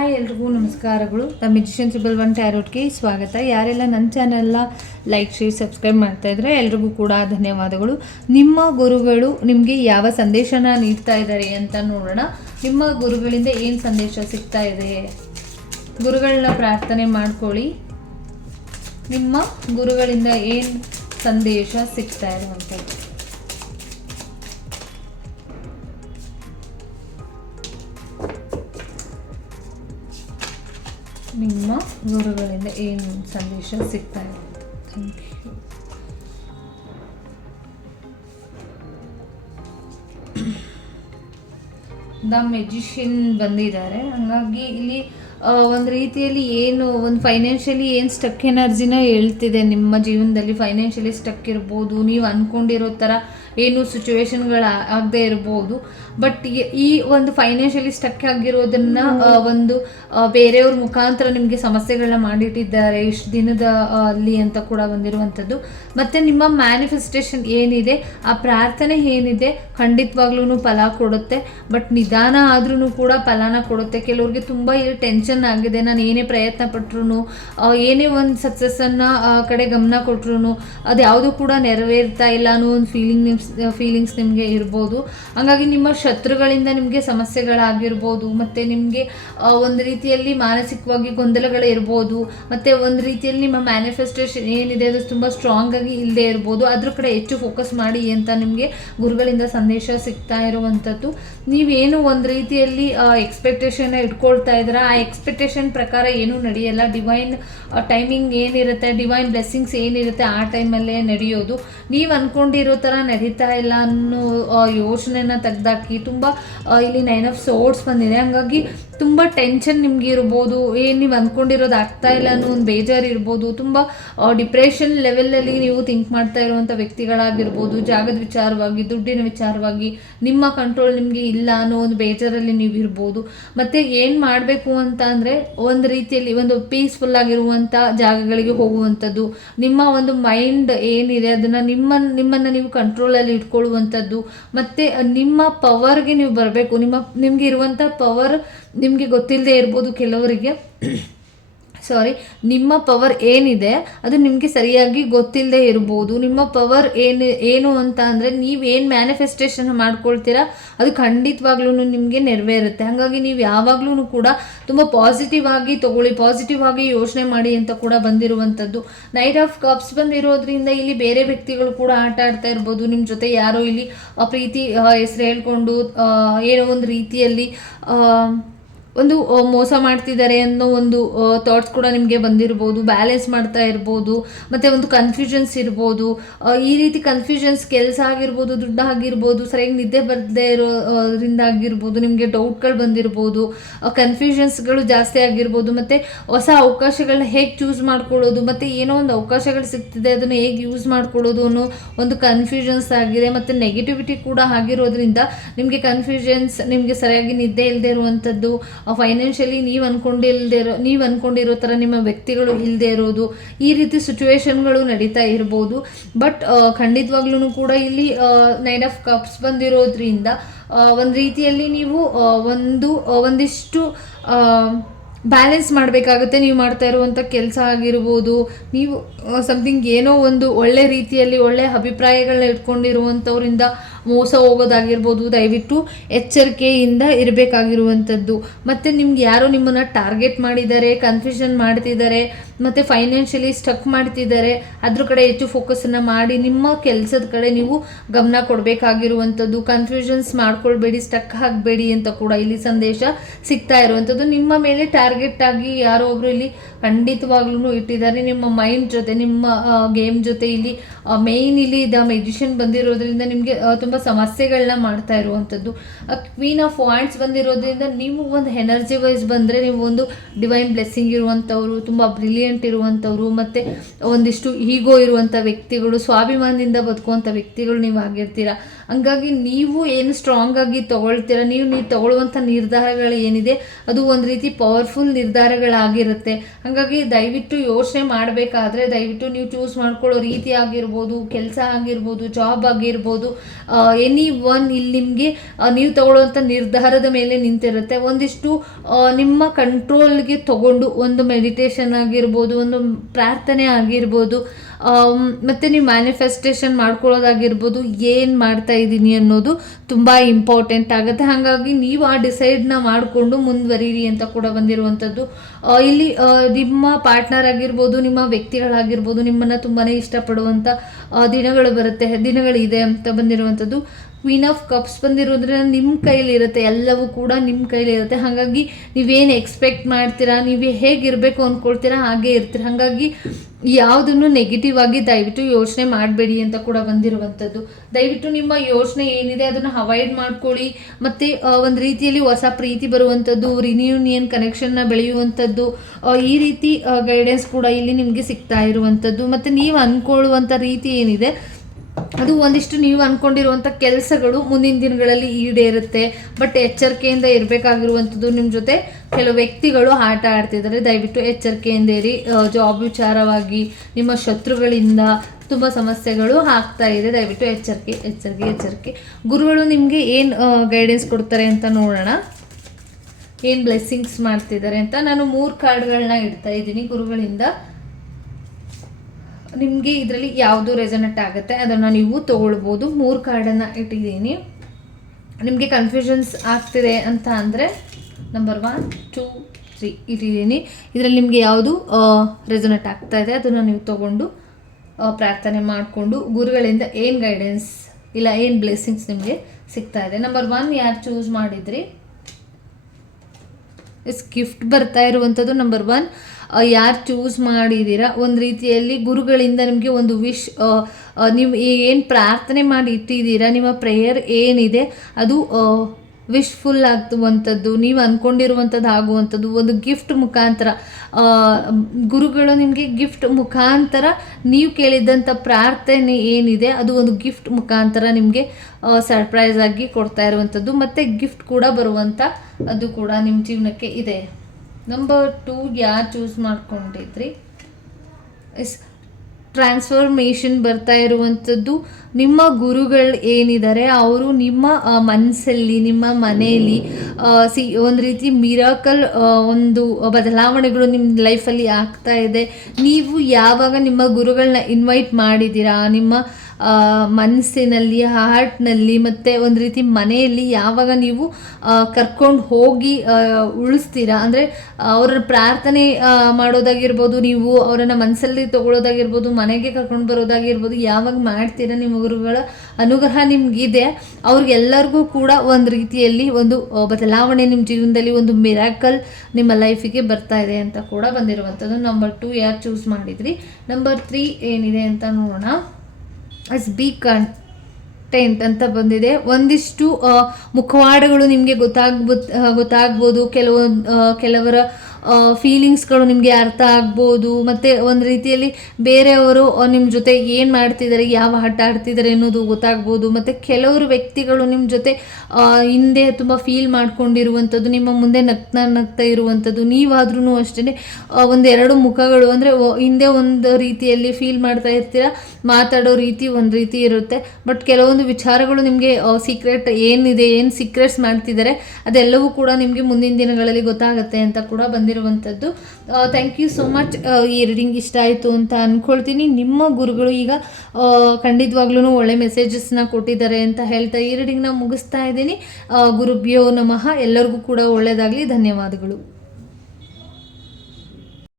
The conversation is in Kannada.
ಹಾಯ್ ಎಲ್ರಿಗೂ ನಮಸ್ಕಾರಗಳು. ದ ಮ್ಯಾಜಿಷಿಯನ್ ಸಿಂಬಲ್ ಒನ್ ಟ್ಯಾರೋಟ್ಗೆ ಸ್ವಾಗತ. ಯಾರೆಲ್ಲ ನನ್ನ ಚಾನೆಲ್ನ ಲೈಕ್ ಶೇರ್ ಸಬ್ಸ್ಕ್ರೈಬ್ ಮಾಡ್ತಾ ಇದ್ರೆ ಎಲ್ರಿಗೂ ಕೂಡ ಧನ್ಯವಾದಗಳು. ನಿಮ್ಮ ಗುರುಗಳು ನಿಮಗೆ ಯಾವ ಸಂದೇಶನ ನೀಡ್ತಾ ಇದ್ದಾರೆ ಅಂತ ನೋಡೋಣ. ನಿಮ್ಮ ಗುರುಗಳಿಂದ ಏನು ಸಂದೇಶ ಸಿಗ್ತಾ ಇದೆ? ಗುರುಗಳನ್ನ ಪ್ರಾರ್ಥನೆ ಮಾಡ್ಕೊಳ್ಳಿ. ನಿಮ್ಮ ಗುರುಗಳಿಂದ ಏನು ಸಂದೇಶ ಸಿಗ್ತಾ ಇದೆ ಅಂತ. ನಿಮ್ಮ ಗುರುಗಳಿಂದ ಏನು ಸಂದೇಶ ಸಿಗ್ತಾ ಇದೆ? Thank you. ದ ಮೆಜಿಷಿಯನ್ ಬಂದಿದ್ದಾರೆ. ಹಾಗಾಗಿ ಇಲ್ಲಿ ಒಂದು ರೀತಿಯಲ್ಲಿ ಏನು ಒಂದು ಫೈನಾನ್ಷಿಯಲಿ ಏನು ಸ್ಟಕ್ ಎನರ್ಜಿನ ಹೇಳ್ತಿದೆ ನಿಮ್ಮ ಜೀವನದಲ್ಲಿ. ಫೈನಾನ್ಷಿಯಲಿ ಸ್ಟಕ್ ಇರ್ಬೋದು, ನೀವು ಅಂದ್ಕೊಂಡಿರೋ ಥರ ಏನು ಸಿಚುವೇಶನ್ಗಳು ಆಗದೆ ಇರ್ಬೋದು. ಬಟ್ ಈ ಒಂದು ಫೈನಾನ್ಷಿಯಲಿ ಸ್ಟಕ್ ಆಗಿರೋದನ್ನ ಒಂದು ಬೇರೆಯವ್ರ ಮುಖಾಂತರ ನಿಮಗೆ ಸಮಸ್ಯೆಗಳನ್ನ ಮಾಡಿಟ್ಟಿದ್ದಾರೆ ಇಷ್ಟು ದಿನದ ಅಲ್ಲಿ ಅಂತ ಕೂಡ ಬಂದಿರುವಂಥದ್ದು. ಮತ್ತು ನಿಮ್ಮ ಮ್ಯಾನಿಫೆಸ್ಟೇಷನ್ ಏನಿದೆ, ಆ ಪ್ರಾರ್ಥನೆ ಏನಿದೆ, ಖಂಡಿತವಾಗ್ಲೂ ಫಲ ಕೊಡುತ್ತೆ. ಬಟ್ ನಿಧಾನ ಆದ್ರೂ ಕೂಡ ಫಲನ ಕೊಡುತ್ತೆ. ಕೆಲವ್ರಿಗೆ ತುಂಬ ಇಲ್ಲಿ ಟೆನ್ಷನ್ ಆಗಿದೆ. ನಾನು ಏನೇ ಪ್ರಯತ್ನ ಪಟ್ರು, ಏನೇ ಒಂದು ಸಕ್ಸಸ್ಸನ್ನು ಕಡೆ ಗಮನ ಕೊಟ್ರು ಅದು ಯಾವುದೂ ಕೂಡ ನೆರವೇರ್ತಾ ಇಲ್ಲ ಅನ್ನೋ ಒಂದು ಫೀಲಿಂಗ್ಸ್ ನಿಮಗೆ ಇರ್ಬೋದು. ಹಾಗಾಗಿ ನಿಮ್ಮ ಶತ್ರುಗಳಿಂದ ನಿಮಗೆ ಸಮಸ್ಯೆಗಳಾಗಿರ್ಬೋದು, ಮತ್ತು ನಿಮಗೆ ಒಂದು ರೀತಿಯಲ್ಲಿ ಮಾನಸಿಕವಾಗಿ ಗೊಂದಲಗಳು ಇರ್ಬೋದು, ಮತ್ತು ಒಂದು ರೀತಿಯಲ್ಲಿ ನಿಮ್ಮ ಮ್ಯಾನಿಫೆಸ್ಟೇಷನ್ ಏನಿದೆ ಅದು ತುಂಬ ಸ್ಟ್ರಾಂಗ್ ಆಗಿ ಇಲ್ಲದೆ ಇರ್ಬೋದು. ಅದ್ರ ಕಡೆ ಹೆಚ್ಚು ಫೋಕಸ್ ಮಾಡಿ ಅಂತ ನಿಮಗೆ ಗುರುಗಳಿಂದ ಸಂದೇಶ ಸಿಗ್ತಾ ಇರುವಂಥದ್ದು. ನೀವೇನು ಒಂದು ರೀತಿಯಲ್ಲಿ ಎಕ್ಸ್ಪೆಕ್ಟೇಷನ್ ಇಟ್ಕೊಳ್ತಾ ಇದ್ದೀರಾ, ಆ ಎಕ್ಸ್ಪೆಕ್ಟೇಷನ್ ಪ್ರಕಾರ ಏನೂ ನಡೆಯಲ್ಲ. ಡಿವೈನ್ ಟೈಮಿಂಗ್ ಏನಿರುತ್ತೆ, ಡಿವೈನ್ ಬ್ಲೆಸ್ಸಿಂಗ್ಸ್ ಏನಿರುತ್ತೆ ಆ ಟೈಮಲ್ಲೇ ನಡೆಯೋದು. ನೀವು ಅಂದ್ಕೊಂಡಿರೋ ಥರ ನಡೀತಾ ಇಲ್ಲ ಅನ್ನೋ ಯೋಚನೆನ ತೆಗೆದಾಕಿ ತುಂಬ ಇಲ್ಲಿ 9 ಆಫ್ ಸೋರ್ಡ್ಸ್ ಬಂದಿದೆ. ಹಾಗಾಗಿ ತುಂಬ ಟೆನ್ಷನ್ ನಿಮ್ಗೆ ಇರ್ಬೋದು. ಏನು ನೀವು ಅಂದ್ಕೊಂಡಿರೋದು ಆಗ್ತಾ ಇಲ್ಲ ಅನ್ನೋ ಒಂದು ಬೇಜಾರು ಇರ್ಬೋದು. ತುಂಬ ಡಿಪ್ರೆಷನ್ ಲೆವೆಲಲ್ಲಿ ನೀವು ಥಿಂಕ್ ಮಾಡ್ತಾ ಇರುವಂಥ ವ್ಯಕ್ತಿಗಳಾಗಿರ್ಬೋದು. ಜಾಗದ ವಿಚಾರವಾಗಿ, ದುಡ್ಡಿನ ವಿಚಾರವಾಗಿ ನಿಮ್ಮ ಕಂಟ್ರೋಲ್ ನಿಮಗೆ ಇಲ್ಲ ಅನ್ನೋ ಒಂದು ಬೇಜಾರಲ್ಲಿ ನೀವು ಇರ್ಬೋದು. ಮತ್ತು ಏನು ಮಾಡಬೇಕು ಅಂತ ಅಂದರೆ ಒಂದು ರೀತಿಯಲ್ಲಿ ಒಂದು ಪೀಸ್ಫುಲ್ ಆಗಿರುವಂಥ ಜಾಗಗಳಿಗೆ ಹೋಗುವಂಥದ್ದು, ನಿಮ್ಮ ಒಂದು ಮೈಂಡ್ ಏನಿದೆ ಅದನ್ನು ನಿಮ್ಮನ್ನು ನೀವು ಕಂಟ್ರೋಲಲ್ಲಿ ಇಟ್ಕೊಳ್ಳುವಂಥದ್ದು, ಮತ್ತು ನಿಮ್ಮ ಪವರ್ಗೆ ನೀವು ಬರಬೇಕು. ನಿಮಗೆ ಇರುವಂಥ ಪವರ್ ನಿಮಗೆ ಗೊತ್ತಿಲ್ಲದೆ ಇರ್ಬೋದು ಕೆಲವರಿಗೆ. ನಿಮ್ಮ ಪವರ್ ಏನಿದೆ ಅದು ನಿಮಗೆ ಸರಿಯಾಗಿ ಗೊತ್ತಿಲ್ಲದೆ ಇರ್ಬೋದು. ನಿಮ್ಮ ಪವರ್ ಏನು ಅಂತ ಅಂದರೆ ನೀವೇನು ಮ್ಯಾನಿಫೆಸ್ಟೇಷನ್ ಮಾಡ್ಕೊಳ್ತೀರಾ ಅದು ಖಂಡಿತವಾಗ್ಲೂ ನಿಮಗೆ ನೆರವೇರುತ್ತೆ. ಹಾಗಾಗಿ ನೀವು ಯಾವಾಗಲೂ ಕೂಡ ತುಂಬ ಪಾಸಿಟಿವ್ ಆಗಿ ತಗೊಳ್ಳಿ, ಪಾಸಿಟಿವ್ ಆಗಿ ಯೋಚನೆ ಮಾಡಿ ಅಂತ ಕೂಡ ಬಂದಿರುವಂಥದ್ದು. ನೈಟ್ ಆಫ್ ಕಪ್ಸ್ ಬಂದಿರೋದ್ರಿಂದ ಇಲ್ಲಿ ಬೇರೆ ವ್ಯಕ್ತಿಗಳು ಕೂಡ ಆಟ ಆಡ್ತಾ ಇರ್ಬೋದು. ನಿಮ್ಮ ಜೊತೆ ಯಾರೋ ಇಲ್ಲಿ ಪ್ರೀತಿ ಹೆಸರು ಹೇಳ್ಕೊಂಡು ಏನೋ ಒಂದು ರೀತಿಯಲ್ಲಿ ಒಂದು ಮೋಸ ಮಾಡ್ತಿದ್ದಾರೆ ಅನ್ನೋ ಒಂದು ಥಾಟ್ಸ್ ಕೂಡ ನಿಮಗೆ ಬಂದಿರ್ಬೋದು. ಬ್ಯಾಲೆನ್ಸ್ ಮಾಡ್ತಾ ಇರ್ಬೋದು, ಮತ್ತು ಒಂದು ಕನ್ಫ್ಯೂಷನ್ಸ್ ಇರ್ಬೋದು. ಈ ರೀತಿ ಕನ್ಫ್ಯೂಷನ್ಸ್ ಕೆಲಸ ಆಗಿರ್ಬೋದು, ದುಡ್ಡು ಆಗಿರ್ಬೋದು, ಸರಿಯಾಗಿ ನಿದ್ದೆ ಬರದೇ ಇರೋದ್ರಿಂದ ಆಗಿರ್ಬೋದು, ನಿಮಗೆ ಡೌಟ್ಗಳು ಬಂದಿರ್ಬೋದು, ಕನ್ಫ್ಯೂಷನ್ಸ್ಗಳು ಜಾಸ್ತಿ ಆಗಿರ್ಬೋದು. ಮತ್ತು ಹೊಸ ಅವಕಾಶಗಳನ್ನ ಹೇಗೆ ಚೂಸ್ ಮಾಡ್ಕೊಳ್ಳೋದು, ಮತ್ತು ಏನೋ ಒಂದು ಅವಕಾಶಗಳು ಸಿಗ್ತಿದೆ ಅದನ್ನು ಹೇಗೆ ಯೂಸ್ ಮಾಡ್ಕೊಳ್ಳೋದು ಅನ್ನೋ ಒಂದು ಕನ್ಫ್ಯೂಷನ್ಸ್ ಆಗಿದೆ. ಮತ್ತು ನೆಗೆಟಿವಿಟಿ ಕೂಡ ಆಗಿರೋದ್ರಿಂದ ನಿಮಗೆ ಕನ್ಫ್ಯೂಷನ್ಸ್, ನಿಮಗೆ ಸರಿಯಾಗಿ ನಿದ್ದೆ ಇಲ್ಲದೆ ಇರುವಂಥದ್ದು, ಫೈನಾನ್ಷಿಯಲಿ ನೀವು ಅಂದ್ಕೊಂಡಿರೋ ಥರ ನಿಮ್ಮ ವ್ಯಕ್ತಿಗಳು ಇಲ್ಲದೆ ಇರೋದು, ಈ ರೀತಿ ಸಿಚುವೇಶನ್ಗಳು ನಡೀತಾ ಇರ್ಬೋದು. ಬಟ್ ಖಂಡಿತವಾಗ್ಲೂ ಕೂಡ ಇಲ್ಲಿ 9 ಆಫ್ ಕಪ್ಸ್ ಬಂದಿರೋದ್ರಿಂದ ಒಂದು ರೀತಿಯಲ್ಲಿ ನೀವು ಒಂದಿಷ್ಟು ಬ್ಯಾಲೆನ್ಸ್ ಮಾಡಬೇಕಾಗುತ್ತೆ. ನೀವು ಮಾಡ್ತಾ ಇರುವಂಥ ಕೆಲಸ ಆಗಿರ್ಬೋದು, ನೀವು ಸಮಥಿಂಗ್ ಏನೋ ಒಂದು ಒಳ್ಳೆ ರೀತಿಯಲ್ಲಿ ಒಳ್ಳೆ ಅಭಿಪ್ರಾಯಗಳನ್ನ ಇಟ್ಕೊಂಡಿರುವಂಥವ್ರಿಂದ ಮೋಸ ಹೋಗೋದಾಗಿರ್ಬೋದು. ದಯವಿಟ್ಟು ಎಚ್ಚರಿಕೆಯಿಂದ ಇರಬೇಕಾಗಿರುವಂಥದ್ದು. ಮತ್ತು ನಿಮ್ಗೆ ಯಾರೋ ನಿಮ್ಮನ್ನು ಟಾರ್ಗೆಟ್ ಮಾಡಿದ್ದಾರೆ, ಕನ್ಫ್ಯೂಷನ್ ಮಾಡ್ತಿದ್ದಾರೆ, ಮತ್ತು ಫೈನಾನ್ಷಿಯಲಿ ಸ್ಟಕ್ ಮಾಡ್ತಿದ್ದಾರೆ, ಅದ್ರ ಕಡೆ ಹೆಚ್ಚು ಫೋಕಸನ್ನು ಮಾಡಿ ನಿಮ್ಮ ಕೆಲಸದ ಕಡೆ ನೀವು ಗಮನ ಕೊಡಬೇಕಾಗಿರುವಂಥದ್ದು. ಕನ್ಫ್ಯೂಷನ್ಸ್ ಮಾಡ್ಕೊಳ್ಬೇಡಿ, ಸ್ಟಕ್ ಆಗಬೇಡಿ ಅಂತ ಕೂಡ ಇಲ್ಲಿ ಸಂದೇಶ ಸಿಗ್ತಾ ಇರುವಂಥದ್ದು. ನಿಮ್ಮ ಮೇಲೆ ಟಾರ್ಗೆಟ್ ಆಗಿ ಯಾರೋ ಒಬ್ರು ಇಲ್ಲಿ ಖಂಡಿತವಾಗ್ಲೂ ಇಟ್ಟಿದ್ದಾರೆ. ನಿಮ್ಮ ಮೈಂಡ್ ಜೊತೆ, ನಿಮ್ಮ ಗೇಮ್ ಜೊತೆ ಇಲ್ಲಿ ಮೇಯ್ನ್ ಇಲ್ಲಿ ದ ಮೆಜಿಷಿಯನ್ ಬಂದಿರೋದ್ರಿಂದ ನಿಮಗೆ ತುಂಬ ಸಮಸ್ಯೆಗಳನ್ನ ಮಾಡ್ತಾ ಇರುವಂಥದ್ದು. ಕ್ವೀನ್ ಆಫ್ ವಾಂಡ್ಸ್ ಬಂದಿರೋದ್ರಿಂದ ನೀವು ಒಂದು ಎನರ್ಜಿ ವೈಸ್ ಬಂದರೆ ನೀವು ಒಂದು ಡಿವೈನ್ ಬ್ಲೆಸ್ಸಿಂಗ್ ಇರುವಂಥವ್ರು, ತುಂಬ ಬ್ರಿಲಿಯಂಟ್ ಇರುವಂಥವ್ರು, ಮತ್ತು ಒಂದಿಷ್ಟು ಈಗೋ ಇರುವಂಥ ವ್ಯಕ್ತಿಗಳು, ಸ್ವಾಭಿಮಾನದಿಂದ ಬದುಕುವಂಥ ವ್ಯಕ್ತಿಗಳು ನೀವು ಆಗಿರ್ತೀರ. ಹಂಗಾಗಿ ನೀವು ಏನು ಸ್ಟ್ರಾಂಗ್ ಆಗಿ ತೊಗೊಳ್ತೀರ, ನೀವು ತೊಗೊಳ್ಳುವಂಥ ನಿರ್ಧಾರಗಳು ಏನಿದೆ ಅದು ಒಂದು ರೀತಿ ಪವರ್ಫುಲ್ ನಿರ್ಧಾರಗಳಾಗಿರುತ್ತೆ. ಹಾಗಾಗಿ ದಯವಿಟ್ಟು ಯೋಚನೆ ಮಾಡಬೇಕಾದ್ರೆ ದಯವಿಟ್ಟು ನೀವು ಚೂಸ್ ಮಾಡ್ಕೊಳ್ಳೋ ರೀತಿ ಆಗಿರ್ಬೋದು, ಕೆಲಸ ಆಗಿರ್ಬೋದು, ಜಾಬ್ ಆಗಿರ್ಬೋದು, ಎನಿ ಒನ್ ಇಲ್ಲಿ ನಿಮಗೆ ನೀವು ತಗೊಳ್ಳುವಂಥ ನಿರ್ಧಾರದ ಮೇಲೆ ನಿಂತಿರುತ್ತೆ. ಒಂದಿಷ್ಟು ನಿಮ್ಮ ಕಂಟ್ರೋಲ್ಗೆ ತಗೊಂಡು ಒಂದು ಮೆಡಿಟೇಷನ್ ಆಗಿರ್ಬೋದು, ಒಂದು ಪ್ರಾರ್ಥನೆ ಆಗಿರ್ಬೋದು, ಮತ್ತು ನೀವು ಮ್ಯಾನಿಫೆಸ್ಟೇಷನ್ ಮಾಡ್ಕೊಳ್ಳೋದಾಗಿರ್ಬೋದು, ಏನು ಮಾಡ್ತಾ ಇದ್ದೀನಿ ಅನ್ನೋದು ತುಂಬ ಇಂಪಾರ್ಟೆಂಟ್ ಆಗುತ್ತೆ. ಹಾಗಾಗಿ ನೀವು ಆ ಡಿಸೈಡ್ನ ಮಾಡಿಕೊಂಡು ಮುಂದುವರಿರಿ ಅಂತ ಕೂಡ ಬಂದಿರುವಂಥದ್ದು. ಇಲ್ಲಿ ನಿಮ್ಮ ಪಾರ್ಟ್ನರ್ ಆಗಿರ್ಬೋದು, ನಿಮ್ಮ ವ್ಯಕ್ತಿಗಳಾಗಿರ್ಬೋದು, ನಿಮ್ಮನ್ನು ತುಂಬಾ ಇಷ್ಟಪಡುವಂಥ ದಿನಗಳಿದೆ ಅಂತ ಬಂದಿರುವಂಥದ್ದು. ಕ್ವೀನ್ ಆಫ್ ಕಪ್ಸ್ ಬಂದಿರೋದ್ರಿಂದ ನಿಮ್ಮ ಕೈಲಿರುತ್ತೆ, ಎಲ್ಲವೂ ಕೂಡ ನಿಮ್ಮ ಕೈಲಿರುತ್ತೆ. ಹಾಗಾಗಿ ನೀವೇನು ಎಕ್ಸ್ಪೆಕ್ಟ್ ಮಾಡ್ತೀರಾ, ನೀವು ಹೇಗಿರಬೇಕು ಅಂದ್ಕೊಳ್ತೀರಾ ಹಾಗೇ ಇರ್ತೀರ. ಹಾಗಾಗಿ ಯಾವುದನ್ನು ನೆಗೆಟಿವ್ ಆಗಿ ದಯವಿಟ್ಟು ಯೋಚನೆ ಮಾಡಬೇಡಿ ಅಂತ ಕೂಡ ಬಂದಿರುವಂಥದ್ದು. ದಯವಿಟ್ಟು ನಿಮ್ಮ ಯೋಚನೆ ಏನಿದೆ ಅದನ್ನು ಅವಾಯ್ಡ್ ಮಾಡ್ಕೊಳ್ಳಿ. ಮತ್ತು ಒಂದು ರೀತಿಯಲ್ಲಿ ಹೊಸ ಪ್ರೀತಿ ಬರುವಂಥದ್ದು, ರಿನ್ಯೂನಿಯನ್ ಕನೆಕ್ಷನ್ನ ಬೆಳೆಯುವಂಥದ್ದು, ಈ ರೀತಿ ಗೈಡೆನ್ಸ್ ಕೂಡ ಇಲ್ಲಿ ನಿಮಗೆ ಸಿಗ್ತಾ ಇರುವಂಥದ್ದು. ಮತ್ತು ನೀವು ಅಂದ್ಕೊಳ್ಳುವಂಥ ರೀತಿ ಏನಿದೆ ಅದು ಒಂದಿಷ್ಟು ನೀವು ಅಂದ್ಕೊಂಡಿರುವಂಥ ಕೆಲಸಗಳು ಮುಂದಿನ ದಿನಗಳಲ್ಲಿ ಈಡೇರುತ್ತೆ. ಬಟ್ ಎಚ್ಚರಿಕೆಯಿಂದ ಇರಬೇಕಾಗಿರುವಂಥದ್ದು. ನಿಮ್ಮ ಜೊತೆ ಕೆಲವು ವ್ಯಕ್ತಿಗಳು ಆಟ ಆಡ್ತಿದ್ದಾರೆ, ದಯವಿಟ್ಟು ಎಚ್ಚರಿಕೆಯಿಂದ ಇರಿ. ಜಾಬ್ ವಿಚಾರವಾಗಿ ನಿಮ್ಮ ಶತ್ರುಗಳಿಂದ ತುಂಬ ಸಮಸ್ಯೆಗಳು ಆಗ್ತಾ ಇದೆ, ದಯವಿಟ್ಟು ಎಚ್ಚರಿಕೆ ಎಚ್ಚರಿಕೆ ಎಚ್ಚರಿಕೆ. ಗುರುಗಳು ನಿಮಗೆ ಏನು ಗೈಡೆನ್ಸ್ ಕೊಡ್ತಾರೆ ಅಂತ ನೋಡೋಣ, ಏನು ಬ್ಲೆಸ್ಸಿಂಗ್ಸ್ ಮಾಡ್ತಿದ್ದಾರೆ ಅಂತ. ನಾನು 3 ಕಾರ್ಡ್ಗಳನ್ನ ಇಡ್ತಾ ಇದ್ದೀನಿ ಗುರುಗಳಿಂದ. ನಿಮಗೆ ಇದರಲ್ಲಿ ಯಾವುದು ರೆಸನೆಟ್ ಆಗುತ್ತೆ ಅದನ್ನು ನೀವು ತೊಗೊಳ್ಬೋದು. 3 ಕಾರ್ಡನ್ನು ಇಟ್ಟಿದ್ದೀನಿ. ನಿಮಗೆ ಕನ್ಫ್ಯೂಷನ್ಸ್ ಆಗ್ತಿದೆ ಅಂತ ಅಂದರೆ ನಂಬರ್ 1, 2, 3 ಇಟ್ಟಿದ್ದೀನಿ. ಇದರಲ್ಲಿ ನಿಮಗೆ ಯಾವುದು ರೆಸನೆಟ್ ಆಗ್ತಾ ಇದೆ ಅದನ್ನು ನೀವು ತೊಗೊಂಡು ಪ್ರಾರ್ಥನೆ ಮಾಡಿಕೊಂಡು ಗುರುಗಳಿಂದ ಏನು ಗೈಡೆನ್ಸ್ ಇಲ್ಲ ಏನು ಬ್ಲೆಸ್ಸಿಂಗ್ಸ್ ನಿಮಗೆ ಸಿಗ್ತಾ ಇದೆ. ನಂಬರ್ 1 ಯಾರು ಚೂಸ್ ಮಾಡಿದ್ರಿ, ಗಿಫ್ಟ್ ಬರ್ತಾ ಇರುವಂಥದ್ದು. ನಂಬರ್ 1 ಯಾರು ಚೂಸ್ ಮಾಡಿದ್ದೀರಾ, ಒಂದು ರೀತಿಯಲ್ಲಿ ಗುರುಗಳಿಂದ ನಿಮಗೆ ಒಂದು ವಿಶ್, ನೀವು ಏನು ಪ್ರಾರ್ಥನೆ ಮಾಡಿ ಇಟ್ಟಿದ್ದೀರಾ, ನಿಮ್ಮ ಪ್ರೇಯರ್ ಏನಿದೆ ಅದು ವಿಶ್ಫುಲ್ ಆಗುವಂಥದ್ದು, ನೀವು ಅಂದ್ಕೊಂಡಿರುವಂಥದ್ದು ಆಗುವಂಥದ್ದು ಒಂದು ಗಿಫ್ಟ್ ಮುಖಾಂತರ. ಗುರುಗಳು ನಿಮಗೆ ಗಿಫ್ಟ್ ಮುಖಾಂತರ ನೀವು ಕೇಳಿದ್ದಂಥ ಪ್ರಾರ್ಥನೆ ಏನಿದೆ ಅದು ಒಂದು ಗಿಫ್ಟ್ ಮುಖಾಂತರ ನಿಮಗೆ ಸರ್ಪ್ರೈಸ್ ಆಗಿ ಕೊಡ್ತಾ ಇರುವಂಥದ್ದು. ಮತ್ತು ಗಿಫ್ಟ್ ಕೂಡ ಬರುವಂಥ ಅದು ಕೂಡ ನಿಮ್ಮ ಜೀವನಕ್ಕೆ ಇದೆ. ನಂಬರ್ 2 ಯಾರು ಚೂಸ್ ಮಾಡ್ಕೊಂಡಿದ್ರಿ, ಟ್ರಾನ್ಸ್ಫಾರ್ಮೇಷನ್ ಬರ್ತಾ ಇರುವಂಥದ್ದು. ನಿಮ್ಮ ಗುರುಗಳು ಏನಿದ್ದಾರೆ ಅವರು ನಿಮ್ಮ ಮನಸ್ಸಲ್ಲಿ, ನಿಮ್ಮ ಮನೆಯಲ್ಲಿ ಒಂದು ರೀತಿ ಮಿರಾಕಲ್ ಒಂದು ಬದಲಾವಣೆಗಳು ನಿಮ್ಮ ಲೈಫಲ್ಲಿ ಆಗ್ತಾ ಇದೆ. ನೀವು ಯಾವಾಗ ನಿಮ್ಮ ಗುರುಗಳನ್ನ ಇನ್ವೈಟ್ ಮಾಡಿದ್ದೀರಾ, ನಿಮ್ಮ ಮನಸ್ಸಿನಲ್ಲಿ, ಹಾರ್ಟ್ನಲ್ಲಿ ಮತ್ತು ಒಂದು ರೀತಿ ಮನೆಯಲ್ಲಿ ಯಾವಾಗ ನೀವು ಕರ್ಕೊಂಡು ಹೋಗಿ ಉಳಿಸ್ತೀರಾ, ಅಂದರೆ ಅವರ ಪ್ರಾರ್ಥನೆ ಮಾಡೋದಾಗಿರ್ಬೋದು, ನೀವು ಅವರನ್ನು ಮನಸ್ಸಲ್ಲಿ ತೊಗೊಳ್ಳೋದಾಗಿರ್ಬೋದು, ಮನೆಗೆ ಕರ್ಕೊಂಡು ಬರೋದಾಗಿರ್ಬೋದು, ಯಾವಾಗ ಮಾಡ್ತೀರಾ ನಿಮ್ಮ ಗುರುಗಳ ಅನುಗ್ರಹ ನಿಮಗಿದೆ, ಅವ್ರಿಗೆಲ್ಲರಿಗೂ ಕೂಡ ಒಂದು ರೀತಿಯಲ್ಲಿ ಒಂದು ಬದಲಾವಣೆ ನಿಮ್ಮ ಜೀವನದಲ್ಲಿ, ಒಂದು ಮಿರಾಕಲ್ ನಿಮ್ಮ ಲೈಫಿಗೆ ಬರ್ತಾ ಇದೆ ಅಂತ ಕೂಡ ಬಂದಿರುವಂಥದ್ದು. ನಂಬರ್ 2 ಯಾರು ಚೂಸ್ ಮಾಡಿದ್ರಿ. ನಂಬರ್ 3 ಏನಿದೆ ಅಂತ ನೋಡೋಣ. ಬಿ ಕಂಟೆಂಟ್ ಅಂತ ಬಂದಿದೆ. ಒಂದಿಷ್ಟು ಮುಖವಾಡಗಳು ನಿಮಗೆ ಗೊತ್ತಾಗ್ಬೋದು. ಕೆಲವರ ಫೀಲಿಂಗ್ಸ್ಗಳು ನಿಮಗೆ ಅರ್ಥ ಆಗ್ಬೋದು. ಮತ್ತು ಒಂದು ರೀತಿಯಲ್ಲಿ ಬೇರೆಯವರು ನಿಮ್ಮ ಜೊತೆ ಏನು ಮಾಡ್ತಿದ್ದಾರೆ, ಯಾವ ಆಟ ಆಡ್ತಿದ್ದಾರೆ ಅನ್ನೋದು ಗೊತ್ತಾಗ್ಬೋದು. ಮತ್ತು ಕೆಲವರು ವ್ಯಕ್ತಿಗಳು ನಿಮ್ಮ ಜೊತೆ ಹಿಂದೆ ತುಂಬ ಫೀಲ್ ಮಾಡ್ಕೊಂಡಿರುವಂಥದ್ದು, ನಿಮ್ಮ ಮುಂದೆ ನಗ್ತಾ ಇರುವಂಥದ್ದು. ನೀವಾದ್ರೂ ಅಷ್ಟೇ ಒಂದೆರಡು ಮುಖಗಳು, ಅಂದರೆ ಹಿಂದೆ ಒಂದು ರೀತಿಯಲ್ಲಿ ಫೀಲ್ ಮಾಡ್ತಾ ಇರ್ತೀರ, ಮಾತಾಡೋ ರೀತಿ ಒಂದು ರೀತಿ ಇರುತ್ತೆ. ಬಟ್ ಕೆಲವೊಂದು ವಿಚಾರಗಳು ನಿಮಗೆ ಸೀಕ್ರೆಟ್ ಏನಿದೆ, ಏನು ಸೀಕ್ರೆಟ್ಸ್ ಮಾಡ್ತಿದ್ದಾರೆ ಅದೆಲ್ಲವೂ ಕೂಡ ನಿಮಗೆ ಮುಂದಿನ ದಿನಗಳಲ್ಲಿ ಗೊತ್ತಾಗುತ್ತೆ ಅಂತ ಕೂಡ ಬಂದಿರುವಂಥದ್ದು. Thank you so much. ಈ ರೀಡಿಂಗ್ ಇಷ್ಟ ಆಯಿತು ಅಂತ ಅಂದ್ಕೊಳ್ತೀನಿ. ನಿಮ್ಮ ಗುರುಗಳು ಈಗ ಖಂಡಿತವಾಗ್ಲೂ ಒಳ್ಳೆ ಮೆಸೇಜಸ್ನ ಕೊಟ್ಟಿದ್ದಾರೆ ಅಂತ ಹೇಳ್ತಾ ಈ ರೀಡಿಂಗ್ನ ಮುಗಿಸ್ತಾ ಇದ್ದೀನಿ. ಗುರುಭ್ಯೋ ನಮಃ. ಎಲ್ಲರಿಗೂ ಕೂಡ ಒಳ್ಳೆಯದಾಗಲಿ. ಧನ್ಯವಾದಗಳು.